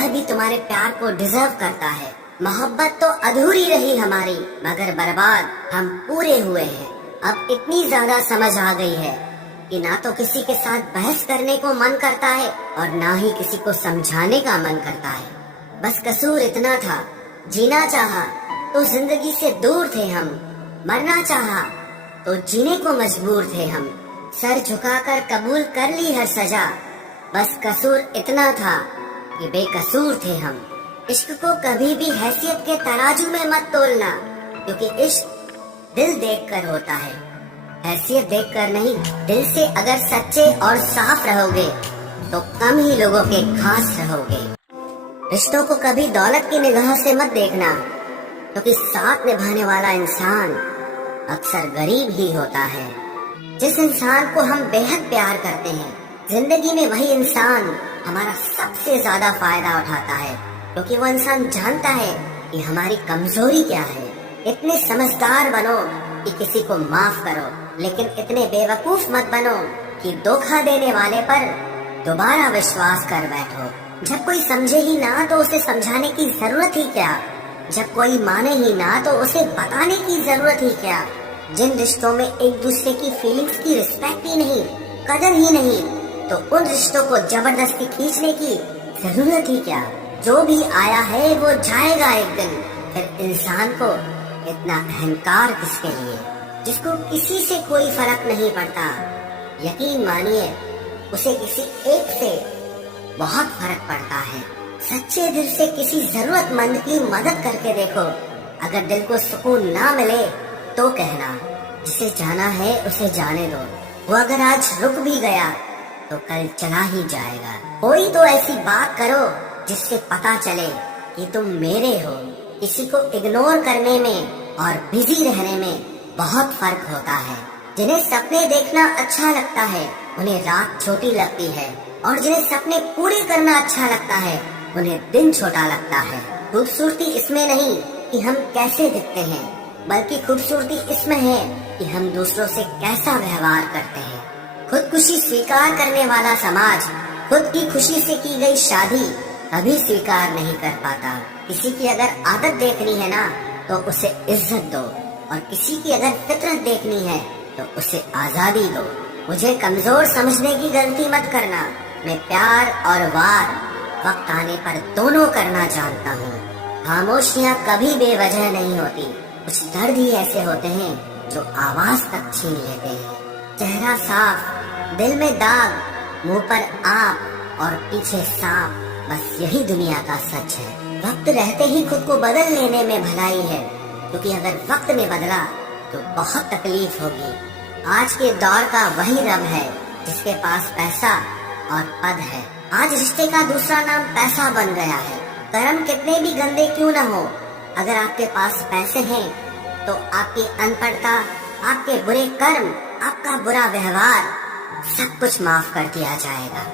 اللہ بھی تمہارے پیار کو ڈیزرو کرتا ہے۔ محبت تو ادھوری رہی ہماری، مگر برباد ہم پورے ہوئے ہیں۔ اب اتنی زیادہ سمجھ آ گئی ہے کہ نہ تو کسی کے ساتھ بحث کرنے کو من کرتا ہے اور نہ ہی کسی کو سمجھانے کا من کرتا ہے۔ بس قصور اتنا تھا، جینا چاہا تو زندگی سے دور تھے ہم، مرنا چاہا تو جینے کو مجبور تھے ہم، سر جھکا کر قبول کر لی ہر سزا۔ بس قصور اتنا تھا کہ بے قصور تھے ہم۔ عشق کو کبھی بھی حیثیت کے ترازو میں مت تولنا، کیونکہ عشق دل دیکھ کر ہوتا ہے، حیثیت دیکھ کر نہیں۔ دل سے اگر سچے اور صاف رہو گے تو کم ہی لوگوں کے خاص رہو گے۔ رشتوں کو کبھی دولت کی نگاہوں سے مت دیکھنا، کیونکہ ساتھ نبھانے والا انسان اکثر غریب ہی ہوتا ہے۔ جس انسان کو ہم بے حد پیار کرتے ہیں، زندگی میں وہی انسان ہمارا سب سے زیادہ فائدہ اٹھاتا ہے، کیونکہ وہ انسان جانتا ہے کہ ہماری کمزوری کیا ہے۔ اتنے سمجھدار بنو کہ کسی کو معاف کرو، لیکن اتنے بے وقوف مت بنو کہ دھوکہ دینے والے پر دوبارہ وشواس کر بیٹھو۔ جب کوئی سمجھے ہی نہ تو اسے سمجھانے کی ضرورت ہی کیا؟ جب کوئی مانے ہی نہ تو اسے بتانے کی ضرورت ہی کیا؟ جن رشتوں میں ایک دوسرے کی فیلنگز کی رسپیکٹ ہی نہیں، قدر ہی نہیں، تو ان رشتوں کو زبردستی کھینچنے کی ضرورت ہی کیا؟ جو بھی آیا ہے وہ جائے گا ایک دن، پھر انسان کو اتنا اہنکار کس کے لیے؟ جس کو کسی سے کوئی فرق نہیں پڑتا، یقین مانیے اسے کسی ایک سے بہت فرق پڑتا ہے۔ سچے دل سے کسی ضرورت مند کی مدد کر کے دیکھو، اگر دل کو سکون نہ ملے تو کہنا، جسے جانا ہے اسے جانے دو، وہ اگر آج رک بھی گیا تو کل چلا ہی جائے گا۔ کوئی تو ایسی بات کرو جس سے پتا چلے کہ تم میرے ہو۔ کسی کو اگنور کرنے میں اور بزی رہنے میں بہت فرق ہوتا ہے۔ جنہیں سپنے دیکھنا اچھا لگتا ہے انہیں رات چھوٹی لگتی ہے، اور جنہیں سپنے پورے کرنا اچھا لگتا ہے انہیں دن چھوٹا لگتا ہے۔ خوبصورتی اس میں نہیں کہ ہم کیسے دکھتے ہیں، بلکہ خوبصورتی اس میں ہے کہ ہم دوسروں سے کیسا ویوہار کرتے ہیں۔ خودکشی سویکار کرنے والا سماج خود کی خوشی سے کی گئی شادی کبھی سویکار نہیں کر پاتا۔ کسی کی اگر عادت دیکھنی ہے نا تو اسے عزت دو، اور کسی کی اگر فطرت دیکھنی ہے تو اسے آزادی دو۔ مجھے کمزور سمجھنے کی غلطی مت کرنا، میں پیار اور وار وقت آنے پر دونوں کرنا جانتا ہوں۔ خاموشیاں کبھی بے وجہ نہیں ہوتی، کچھ درد ہی ایسے ہوتے ہیں جو آواز تک چھین لیتے ہیں۔ چہرہ صاف، دل میں داغ، منہ پر آپ اور پیچھے سانپ، بس یہی دنیا کا سچ ہے۔ وقت رہتے ہی خود کو بدل لینے میں بھلائی ہے، کیونکہ اگر وقت نے بدلا تو بہت تکلیف ہوگی۔ آج کے دور کا وہی رب ہے جس کے پاس پیسہ اور پد ہے۔ آج رشتے کا دوسرا نام پیسہ بن گیا ہے۔ کرم کتنے بھی گندے کیوں نہ ہو، اگر آپ کے پاس پیسے ہیں تو آپ کی ان پڑھتا، آپ کے برے کرم، آپ کا برا ویوہار سب کچھ معاف کر دیا جائے گا۔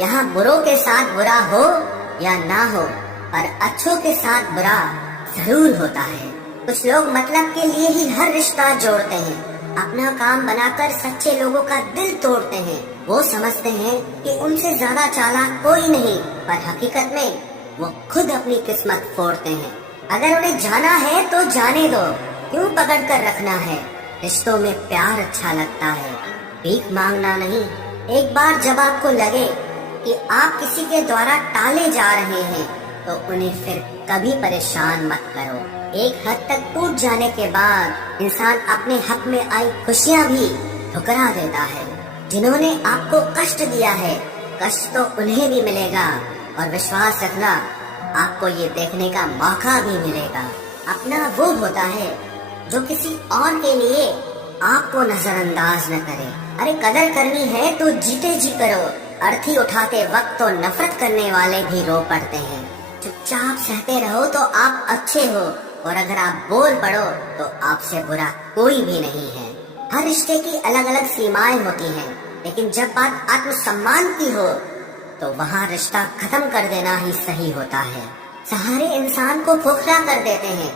یہاں بروں کے ساتھ برا ہو یا نہ ہو، پر اچھوں کے ساتھ برا ضرور ہوتا ہے۔ کچھ لوگ مطلب کے لیے ہی ہر رشتہ جوڑتے ہیں، اپنا کام بنا کر سچے لوگوں کا دل توڑتے ہیں۔ وہ سمجھتے ہیں کہ ان سے زیادہ چالاک کوئی نہیں، پر حقیقت میں وہ خود اپنی قسمت پھوڑتے ہیں۔ اگر انہیں جانا ہے تو جانے دو، کیوں پکڑ کر رکھنا ہے؟ رشتوں میں پیار اچھا لگتا ہے، بھیک مانگنا نہیں۔ ایک بار جب آپ کو لگے کہ آپ کسی کے دوارا ٹالے جا رہے ہیں تو انہیں پھر کبھی پریشان مت کرو۔ ایک حد تک ٹوٹ جانے کے بعد انسان اپنے حق میں آئی خوشیاں بھی ٹھکرا دیتا ہے۔ جنہوں نے آپ کو کشٹ دیا ہے، کشٹ تو انہیں بھی ملے گا، اور وشواس رکھنا آپ کو یہ دیکھنے کا موقع بھی ملے گا۔ اپنا وہ ہوتا ہے جو کسی اور کے لیے آپ کو نظر انداز نہ کرے۔ ارے قدر کرنی ہے تو جیتے جی کرو، ارتھی اٹھاتے وقت تو نفرت کرنے والے بھی رو پڑتے ہیں۔ چپ چاپ سہتے رہو تو آپ اچھے ہو، اور اگر آپ بول پڑو تو آپ سے برا کوئی بھی نہیں ہے۔ ہر رشتے کی الگ الگ سیمائیں ہوتی ہیں، لیکن جب بات آتم سمان کی ہو تو وہاں رشتہ ختم کر دینا ہی صحیح ہوتا ہے۔ سہارے انسان کو کھوکھلا کر دیتے ہیں،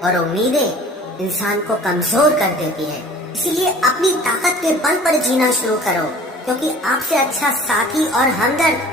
اور امیدیں انسان کو کمزور کر دیتی ہے۔ اسی لیے اپنی طاقت کے بل پر جینا شروع کرو، کیونکہ آپ سے اچھا ساتھی اور ہمدرد